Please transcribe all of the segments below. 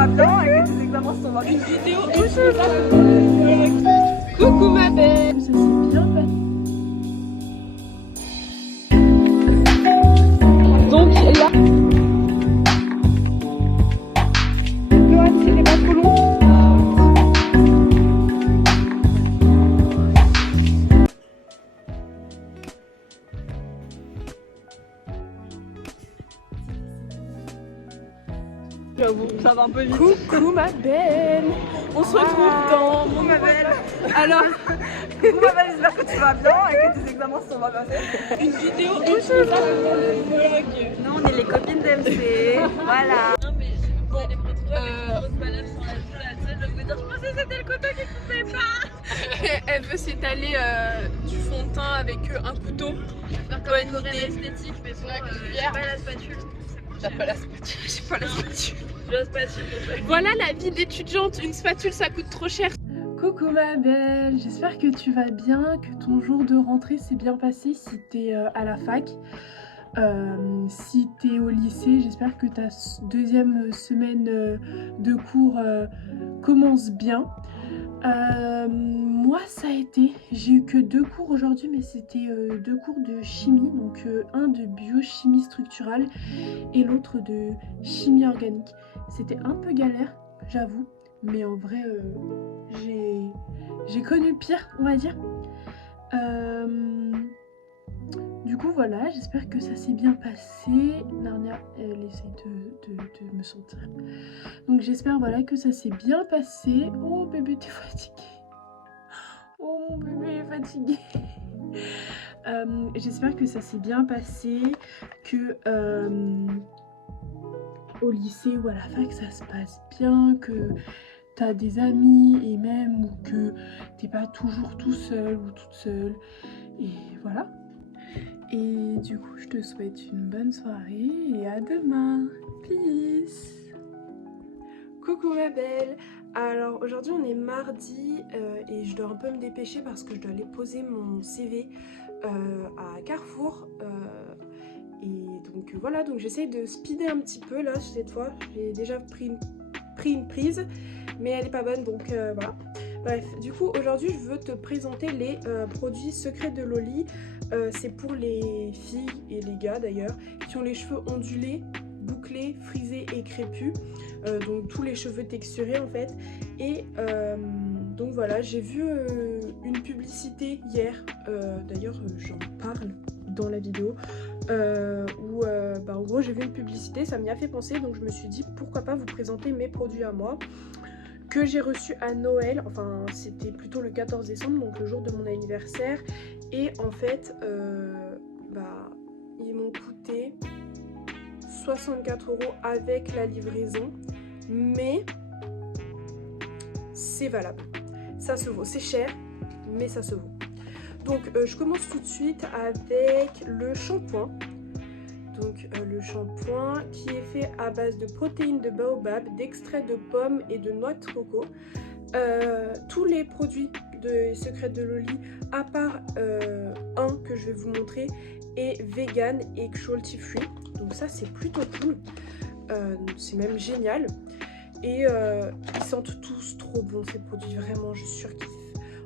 vas bien et que tes examens sont marqués. Une vidéo coucou ma belle. Ça s'est bien passé. Donc là Johan, c'était pas trop long. J'avoue, ça va un peu vite. Coucou ma belle. On se retrouve dans Coucou ma belle. Alors, Coucou ma belle, j'espère que tu vas bien et que tes examens sont bien passés. une vidéo étudiante pour le vlog. Nous on est les copines d'MC. Voilà. Non mais vous allez me retrouver avec une grosse balade sur la joue là, tu sais, je vais vous dire, je pensais que c'était le coton qui coupait pas. Elle veut s'étaler du fond de teint avec un couteau. J'espère que une coréenne esthétique, mais bon, j'ai pas la spatule. J'ai pas la spatule. J'ai pas la spatule. J'ai la spatule. Voilà la vie d'étudiante, une spatule ça coûte trop cher. Coucou ma belle, j'espère que tu vas bien, que ton jour de rentrée s'est bien passé si t'es à la fac. Si t'es au lycée, j'espère que ta deuxième semaine de cours commence bien. Moi ça a été, j'ai eu que 2 cours aujourd'hui, mais c'était 2 cours de chimie, donc un de biochimie structurale et l'autre de chimie organique. C'était un peu galère, j'avoue, mais en vrai j'ai connu pire, on va dire. Du coup voilà, j'espère que ça s'est bien passé. Narnia, elle essaie de me sentir. Donc j'espère voilà que ça s'est bien passé. Oh bébé, t'es fatigué. Oh mon bébé est fatigué. J'espère que ça s'est bien passé, que au lycée ou à la fac ça se passe bien, que t'as des amis et même ou que t'es pas toujours tout seul ou toute seule. Et voilà. Et du coup, je te souhaite une bonne soirée et à demain. Peace. Coucou ma belle. Alors aujourd'hui on est mardi et je dois un peu me dépêcher parce que je dois aller poser mon CV à Carrefour. Et donc voilà, donc j'essaye de speeder un petit peu là cette fois. J'ai déjà pris une prise, mais elle est pas bonne, donc voilà. Bref, du coup aujourd'hui je veux te présenter les produits secrets de Loli. C'est pour les filles et les gars d'ailleurs qui ont les cheveux ondulés, bouclés, frisés et crépus, donc tous les cheveux texturés en fait. Et donc voilà, j'ai vu une publicité hier, d'ailleurs j'en parle dans la vidéo, où en gros j'ai vu une publicité, ça m'y a fait penser, donc je me suis dit pourquoi pas vous présenter mes produits à moi que j'ai reçu à Noël. Enfin c'était plutôt le 14 décembre, donc le jour de mon anniversaire. Et en fait ils m'ont coûté 64 € avec la livraison, mais c'est valable, ça se vaut, c'est cher mais ça se vaut. Donc je commence tout de suite avec le shampoing. Donc le shampoing qui est fait à base de protéines de baobab, d'extrait de pommes et de noix de coco. Tous les produits de Secrets de Loli, à part un que je vais vous montrer, est vegan et cruelty free. Donc ça c'est plutôt cool, c'est même génial. Et ils sentent tous trop bon ces produits, vraiment je surkiffe.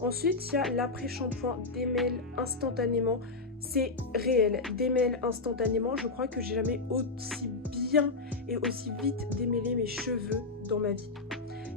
Ensuite il y a l'après-shampoing démêle instantanément. C'est réel, démêle instantanément. Je crois que j'ai jamais aussi bien et aussi vite démêlé mes cheveux dans ma vie.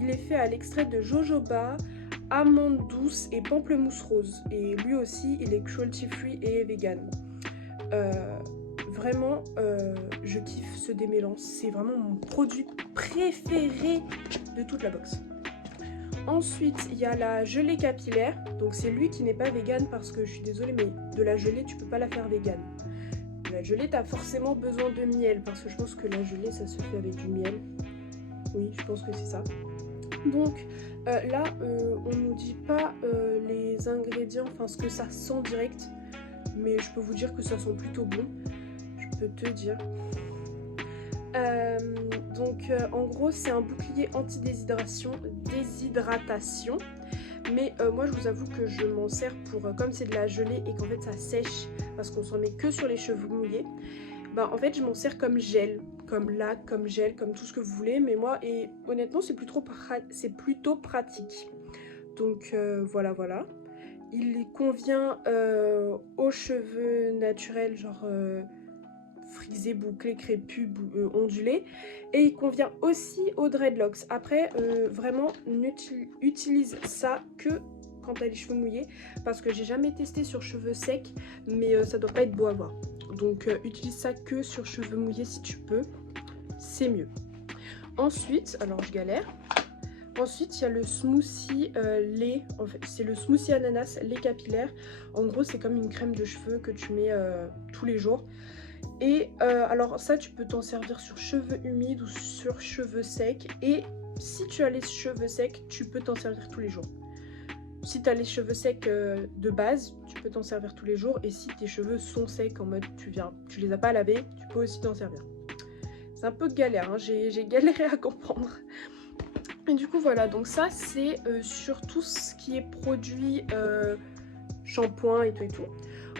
Il est fait à l'extrait de jojoba, amande douce et pamplemousse rose. Et lui aussi, il est cruelty free et vegan. Vraiment, je kiffe ce démêlant. C'est vraiment mon produit préféré de toute la box. Ensuite, il y a la gelée capillaire. Donc c'est lui qui n'est pas vegan parce que je suis désolée, mais de la gelée, tu peux pas la faire vegan. La gelée, tu as forcément besoin de miel parce que je pense que la gelée, ça se fait avec du miel. Oui, je pense que c'est ça. Donc là, on nous dit pas les ingrédients, enfin ce que ça sent direct. Mais je peux vous dire que ça sent plutôt bon. Je peux te dire. En gros c'est un bouclier anti-déshydratation, mais moi je vous avoue que je m'en sers pour, comme c'est de la gelée et qu'en fait ça sèche parce qu'on s'en met que sur les cheveux mouillés, bah en fait je m'en sers comme gel, comme lac, comme gel, comme tout ce que vous voulez. Mais moi, et honnêtement c'est plutôt pratique. Donc voilà. Il convient aux cheveux naturels, genre frisés, bouclés, crépus, ondulés. Et il convient aussi aux dreadlocks. Après, vraiment, utilise ça que quand t'as les cheveux mouillés. Parce que j'ai jamais testé sur cheveux secs, mais ça doit pas être beau à voir. Donc utilise ça que sur cheveux mouillés si tu peux. C'est mieux. Ensuite, alors je galère. Ensuite, il y a le smoothie lait, en fait, c'est le smoothie ananas lait capillaire. En gros, c'est comme une crème de cheveux que tu mets tous les jours. Et alors ça, tu peux t'en servir sur cheveux humides ou sur cheveux secs. Et si tu as les cheveux secs, tu peux t'en servir tous les jours. Si tu as les cheveux secs de base, tu peux t'en servir tous les jours. Et si tes cheveux sont secs, en mode tu les as pas lavés, tu peux aussi t'en servir. C'est un peu galère, hein, j'ai galéré à comprendre. Et du coup voilà, donc ça c'est sur tout ce qui est produit shampoing et tout.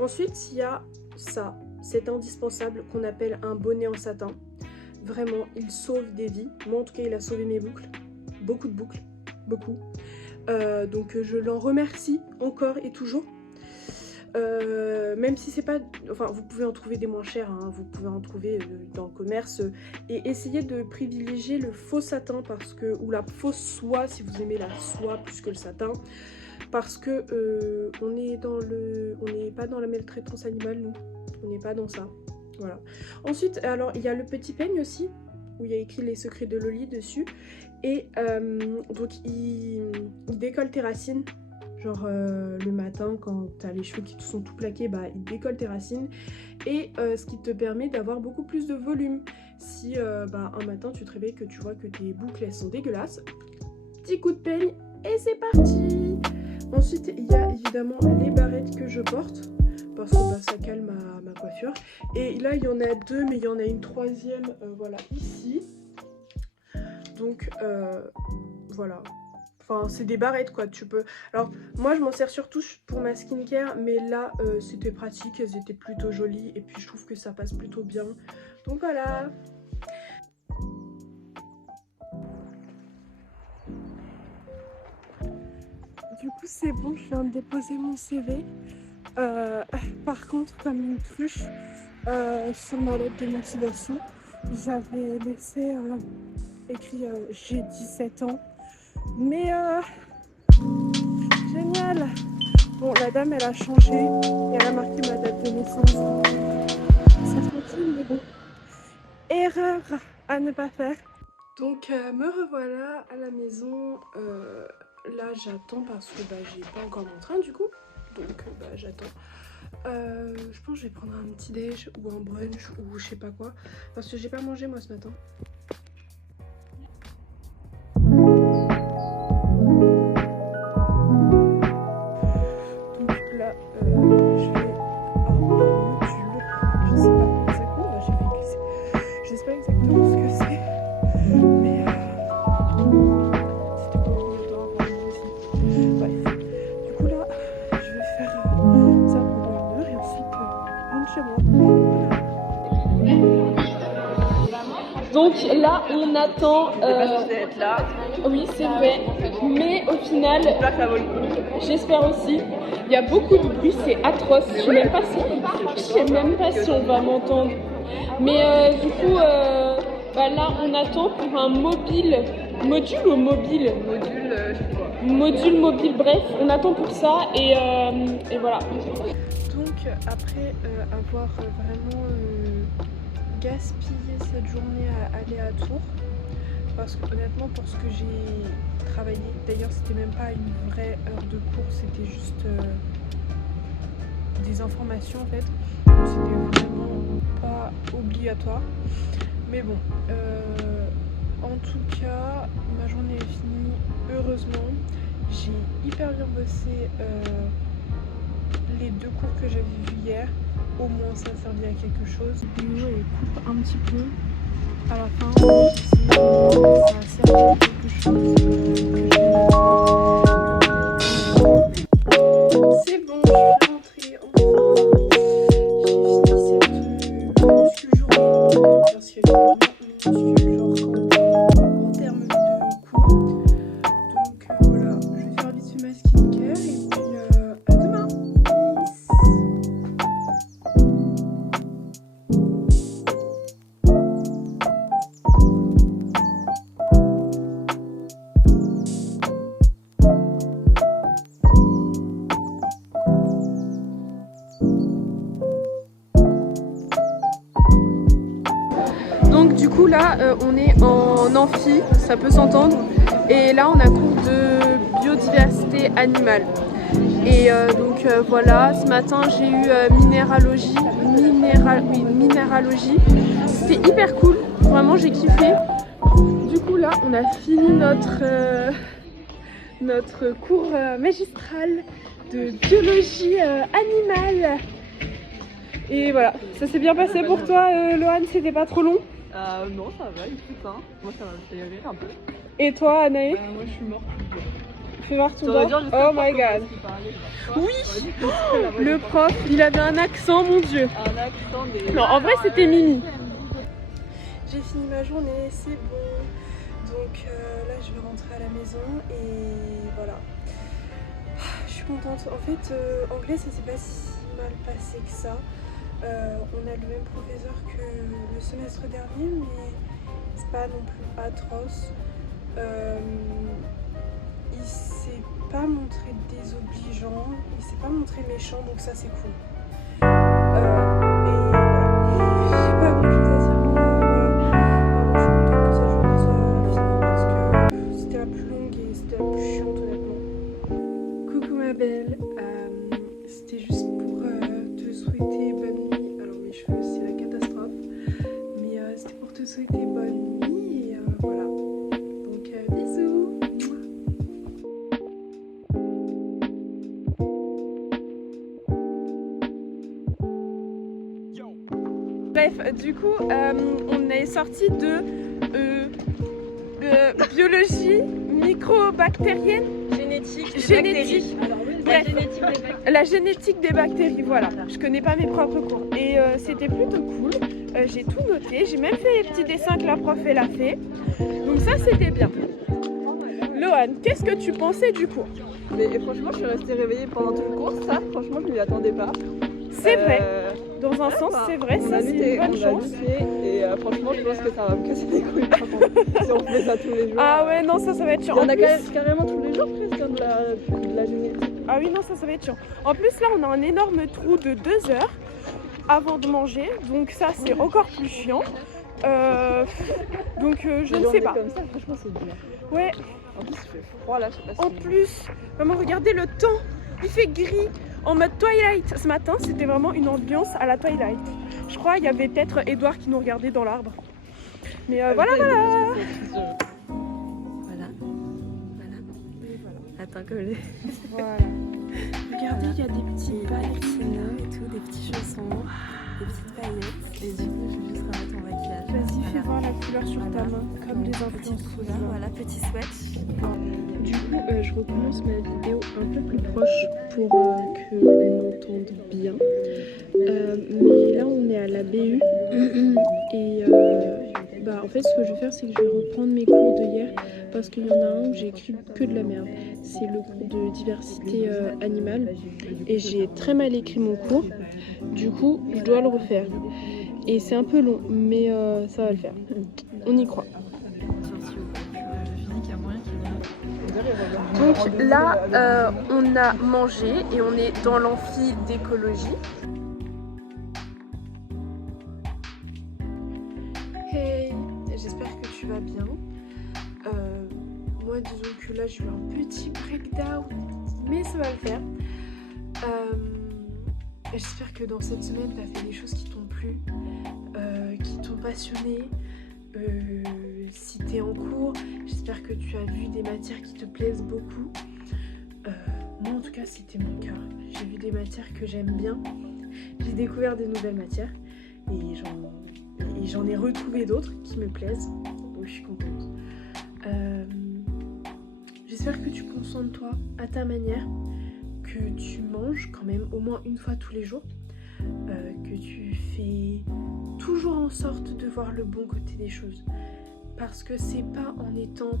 Ensuite il y a ça, c'est indispensable qu'on appelle un bonnet en satin. Vraiment, il sauve des vies. Moi en tout cas il a sauvé mes boucles, beaucoup de boucles, beaucoup. Donc je l'en remercie encore et toujours. Même si c'est pas... Enfin, vous pouvez en trouver des moins chers, hein, vous pouvez en trouver dans le commerce. Et essayez de privilégier le faux satin, parce que, ou la fausse soie, si vous aimez la soie plus que le satin. Parce que on n'est pas dans la maltraitance animale, nous. On n'est pas dans ça. Voilà. Ensuite, alors, il y a le petit peigne aussi, où il y a écrit les secrets de Loli dessus. Et donc, il décolle tes racines. Genre le matin quand t'as les cheveux qui sont tout plaqués, bah il décolle tes racines. Et ce qui te permet d'avoir beaucoup plus de volume. Si bah, un matin tu te réveilles que tu vois que tes boucles elles sont dégueulasses, petit coup de peigne et c'est parti. Ensuite il y a évidemment les barrettes que je porte, parce que bah, ça calme ma coiffure. Et là il y en a deux, mais il y en a une troisième, voilà, ici. Donc voilà. Enfin, c'est des barrettes quoi, tu peux... Alors, moi je m'en sers surtout pour ma skincare, mais là, c'était pratique, elles étaient plutôt jolies, et puis je trouve que ça passe plutôt bien. Donc voilà. Du coup, c'est bon, je viens de déposer mon CV. Par contre, comme une cruche, sur ma lettre de motivation, j'avais laissé écrit j'ai 17 ans. Mais génial. Bon, la dame elle a changé et elle a marqué ma date de naissance. Ça se continue, mais bon. Erreur à ne pas faire. Donc me revoilà à la maison. Là j'attends parce que bah, j'ai pas encore mon train du coup. Donc bah, j'attends. Je pense que je vais prendre un petit déj ou un brunch ou je sais pas quoi. Parce que j'ai pas mangé moi ce matin. Donc là on attend. D'être là. Oui c'est vrai, mais au final, j'espère aussi. Il y a beaucoup de bruit, c'est atroce. Je sais même pas si on va m'entendre. Mais du coup, bah là on attend pour un module mobile, module mobile. Bref, on attend pour ça et voilà. Donc après avoir vraiment gaspillé cette journée à aller à Tours, parce que honnêtement pour ce que j'ai travaillé, d'ailleurs c'était même pas une vraie heure de cours, c'était juste des informations en fait, c'était vraiment pas obligatoire, mais bon, en tout cas ma journée est finie, heureusement. J'ai hyper bien bossé les deux cours que j'avais vus hier. Au moins ça a servi à quelque chose. La vidéo elle coupe un petit peu à la fin, ça a servi à quelque chose c'est bon, je suis rentrée enfin. J'ai fini cette jour qu'elle est vraiment minuscule, genre en termes de coût. Donc voilà, je vais faire vite fait ma skincare et puis à demain. Donc du coup là on est en amphi, ça peut s'entendre, et là on a cours de biodiversité animale. Et donc voilà, ce matin j'ai eu minéralogie, c'était hyper cool, vraiment j'ai kiffé. Du coup là on a fini notre cours magistral de biologie animale. Et voilà, ça s'est bien passé pour toi Lohan, c'était pas trop long? Non, ça va, il fait ça. Moi, ça m'a fait rire un peu. Et toi Anaïs? Moi, je suis morte. Tu fais voir tout le monde? Oh my god. Oui. Le prof, il avait un accent, mon dieu. Un accent des... Non, en vrai c'était Mimi. J'ai fini ma journée, c'est bon. Donc là je vais rentrer à la maison et voilà. Je suis contente. En fait, anglais ça s'est pas si mal passé que ça. On a le même professeur que le semestre dernier, mais c'est pas non plus atroce. Il s'est pas montré désobligeant, il s'est pas montré méchant, donc ça c'est cool. Et voilà, j'ai pas grand chose à dire. Vraiment, je suis contente que cette journée soit finie parce que c'était la plus longue et c'était la plus chiante honnêtement. Coucou ma belle, c'était juste pour te souhaiter bonne nuit. Alors mes cheveux c'est la catastrophe, mais c'était pour te souhaiter bonne nuit et voilà. Donc bisous. Bref, du coup, on est sorti de biologie microbactérienne. Génétique. Génétique. Alors, oui, Bref. génétique des bactéries. La génétique des bactéries, voilà. Je connais pas mes propres cours. Et c'était plutôt cool. J'ai tout noté. J'ai même fait les petits dessins que la prof elle a fait. Donc ça, c'était bien. Lohan, qu'est-ce que tu pensais du cours? Mais franchement, je suis restée réveillée pendant tout le cours. Ça, franchement, je ne m'y attendais pas. C'est vrai. Dans un sens, c'est vrai. Ça, c'est une bonne chance. Et franchement, je pense que ça va me casser les couilles par contre, si on fait ça tous les jours. Ah ouais, non, ça va être chiant. Il y en a En plus- carrément tous les jours presque de la génétique. Ah oui, non, ça va être chiant. En plus, là, on a un énorme trou de 2 heures avant de manger. Donc ça, c'est encore plus chiant. Donc, je ne sais pas. Comme ça, franchement, c'est dur. Ouais, En plus, il fait froid là, je sais pas si... en plus, vraiment, regardez le temps. Il fait gris, en mode Twilight. Ce matin, c'était vraiment une ambiance à la Twilight. Je crois qu'il y avait peut-être Edouard qui nous regardait dans l'arbre. Mais voilà. Voilà. Attends que les... Voilà. Regardez, il y a des petits ballerines et tout, des petits chaussons, des petites paillettes. Et du coup, je vais juste remettre mon maquillage. Vas-y, fais voir la couleur sur ta main, comme les Petite influenceuses. couleur, voilà, petit swatch. Du coup, je recommence ma vidéo un peu plus proche pour que on m'entende bien. Mais là, on est à la BU et en fait, ce que je vais faire, c'est que je vais reprendre mes cours de hier parce qu'il y en a un où j'ai écrit que de la merde. C'est le cours de diversité animale et j'ai très mal écrit mon cours. Du coup, je dois le refaire. Et c'est un peu long, mais ça va le faire. On y croit. Donc là, on a mangé et on est dans l'amphi d'écologie. Hey, j'espère que tu vas bien. Moi, disons que là, j'ai eu un petit breakdown, mais ça va le faire. J'espère que dans cette semaine, tu as fait des choses qui t'ont plu, qui t'ont passionné. Si tu es en cours, j'espère que tu as vu des matières qui te plaisent beaucoup. Moi en tout cas c'était mon cas. J'ai vu des matières que j'aime bien. J'ai découvert des nouvelles matières et j'en ai retrouvé d'autres qui me plaisent. Donc je suis contente. J'espère que tu prends soin de toi à ta manière, que tu manges quand même au moins une fois tous les jours, que tu fais toujours en sorte de voir le bon côté des choses. Parce que c'est pas en étant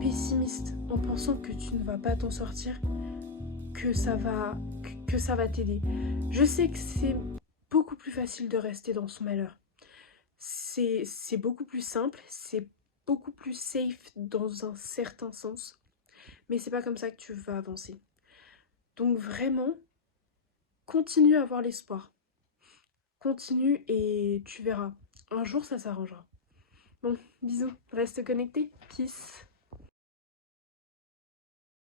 pessimiste, en pensant que tu ne vas pas t'en sortir, que ça va t'aider. Je sais que c'est beaucoup plus facile de rester dans son malheur. C'est beaucoup plus simple, c'est beaucoup plus safe dans un certain sens, mais c'est pas comme ça que tu vas avancer. Donc vraiment, continue à avoir l'espoir. Continue et tu verras. Un jour, ça s'arrangera. Bon, bisous, reste connecté. Kiss.